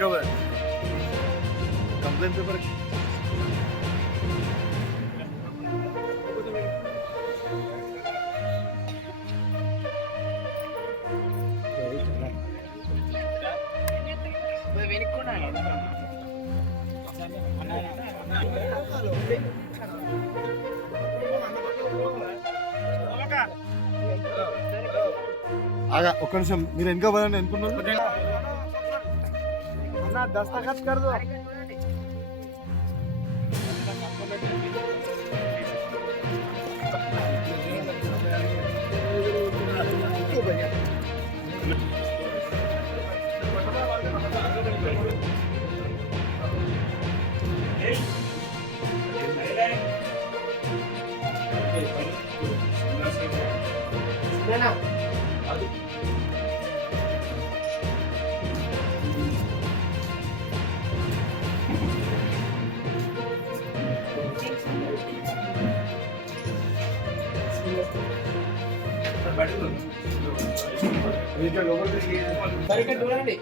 Paper ఆగా ఒక్క నిమిషం. మీరు వెనక పోదని అనుకున్నారు? अपना दस्तखत कर दो। ना ना సరిగ్గా చూడండి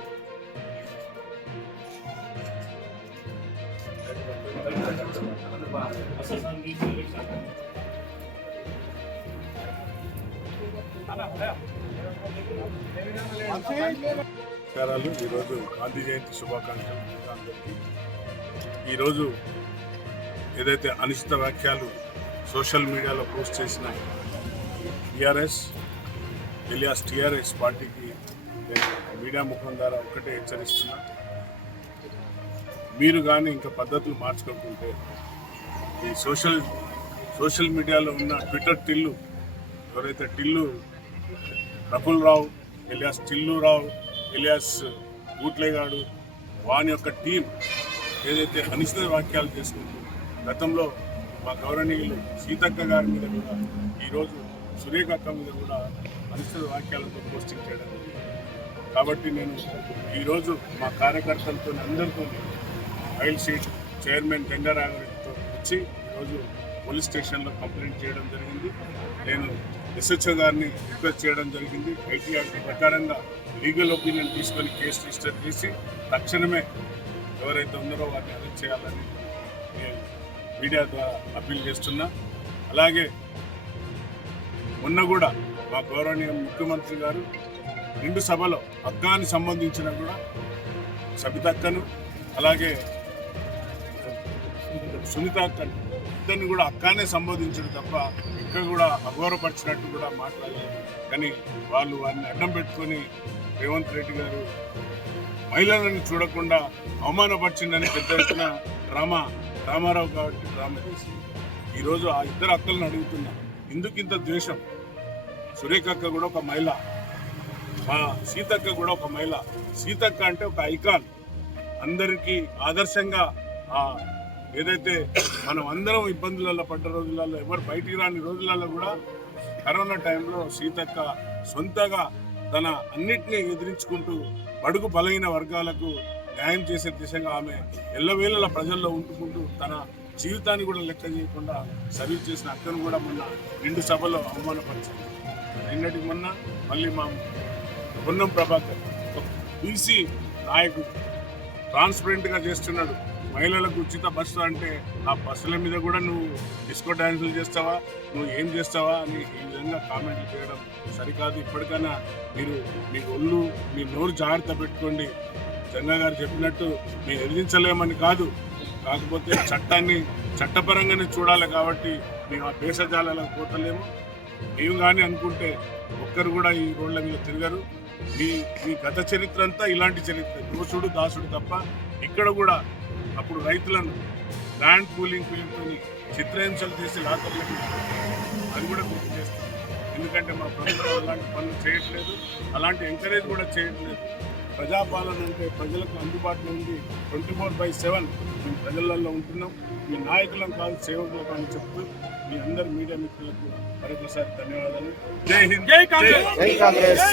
నమస్కారాలు. ఈరోజు గాంధీ జయంతి శుభాకాంక్షలు అందరికీ. ఈరోజు ఏదైతే అనిశ్చిత వ్యాఖ్యలు సోషల్ మీడియాలో పోస్ట్ చేసిన టీఆర్ఎస్ ఎలియాస్ టీఆర్ఎస్ పార్టీకి మీడియా ముఖం ద్వారా ఒక్కటే హెచ్చరిస్తున్నా. మీరు కానీ ఇంకా పద్ధతులు మార్చుకోకుంటే ఈ సోషల్ సోషల్ మీడియాలో ఉన్న ట్విట్టర్ టిల్లు ఎవరైతే టిల్లు రకుల్ రావు ఎలియాస్ టిల్లు రావు ఎలియాస్ బూట్లేగాడు వాని యొక్క టీం ఏదైతే అనిశ్చిత వాక్యాలు చేసుకుంటూ గతంలో మా గౌరవనీయులు సీతక్క గారి మీద కూడా ఈరోజు సురేఖ మీద కూడా అనుసర వాక్యాలతో పోస్టింగ్ చేయడం జరిగింది. కాబట్టి నేను ఈరోజు మా కార్యకర్తలతో అందరితో రైల్ సీట్ చైర్మన్ జెండారాగారితో వచ్చి ఈరోజు పోలీస్ స్టేషన్లో కంప్లైంట్ చేయడం జరిగింది. నేను ఎస్హెచ్ఓ గారిని రిక్వెస్ట్ చేయడం జరిగింది. ఐటీఆర్టీ ప్రకారంగా లీగల్ ఒపీనియన్ తీసుకొని కేసు రిజిస్టర్ చేసి తక్షణమే ఎవరైతే ఉన్నారో వారిని అరెస్ట్ చేయాలని నేను మీడియా ద్వారా అప్పీల్ చేస్తున్నా. అలాగే మొన్న కూడా మా గౌరవనీయ ముఖ్యమంత్రి గారు రెండు సభలో అక్కాని సంబంధించిన కూడా సబితక్కను అలాగే సునీత అక్కను ఇద్దరిని కూడా అక్కానే సంబోధించడం తప్ప ఇక్కడ కూడా అఘోరపరిచినట్టు కూడా మాట్లాడలేదు కానీ వాళ్ళు వారిని అడ్డం పెట్టుకొని రేవంత్ రెడ్డి గారు మహిళలను చూడకుండా అవమానపరిచిందని పెద్ద ఎత్తున డ్రామా రామారావు కాబట్టి డ్రామా చేసింది ఈరోజు ఆ ఇద్దరు అక్కలను అడుగుతున్నారు ఎందుకు ఇంత ద్వేషం సురేఖక్క కూడా ఒక మహిళ. మా సీతక్క కూడా ఒక మహిళ. సీతక్క అంటే ఒక ఐకాన్. అందరికీ ఆదర్శంగా ఆ ఏదైతే మనం అందరం ఇబ్బందులలో పడ్డ రోజులలో ఎవరు బయటికి రాని రోజులలో కూడా కరోనా టైంలో సీతక్క సొంతగా తన అన్నిటినీ ఎదిరించుకుంటూ బడుగు బలహీన వర్గాలకు న్యాయం చేసే దిశగా ఆమె ఎల్లవేళల ప్రజల్లో ఉంటుకుంటూ తన జీవితాన్ని కూడా లెక్క చేయకుండా సర్వీస్ చేసిన అక్కను కూడా మొన్న రెండు సభలో అవమానపరిచింది నిన్నటికి మొన్న మళ్ళీ మా పొన్నం ప్రభాకర్ బీసీ నాయకుడు ట్రాన్స్పరెంట్గా చేస్తున్నాడు. మహిళలకు ఉచిత బస్సు అంటే ఆ బస్సుల మీద కూడా నువ్వు డిస్కో డ్యాన్సులు చేస్తావా? నువ్వు ఏం చేస్తావా? అని ఈ విధంగా కామెంట్లు చేయడం సరికాదు. ఇప్పటికైనా మీరు మీ ఒళ్ళు మీ నోరు జాగ్రత్త పెట్టుకోండి. జంగా గారు చెప్పినట్టు మేము ఎదిరించలేమని కాదు. కాకపోతే చట్టాన్ని చట్టపరంగానే చూడాలి కాబట్టి మేము ఆ భేషజాలకు పోతలేము. మేము కానీ అనుకుంటే ఒక్కరు కూడా ఈ రోడ్ల మీద తిరగరు. మీ మీ గత చరిత్ర అంతా ఇలాంటి చరిత్ర. దోసుడు దాసుడు తప్ప ఇక్కడ కూడా అప్పుడు రైతులను ల్యాండ్ పూలింగ్ పేరుతో చిత్రహింసలు చేసి లాకర్లకు అది కూడా గుర్తు చేస్తాం ఎందుకంటే మా ప్రభుత్వం అలాంటి పనులు చేయట్లేదు. అలాంటి ఎంకరేజ్ కూడా చేయట్లేదు. ప్రజాపాలన అంటే ప్రజలకు అందుబాటులో ఉంది ట్వంటీ ఫోర్ బై సెవెన్ మేము ప్రజలలో ఉంటున్నాం. మీ నాయకులను కాదు సేవకులకు అని చెప్తూ మీ అందరి మీడియా మిత్రులకు మరొకసారి ధన్యవాదాలు. జై హింద్. జై కాంగ్రెస్.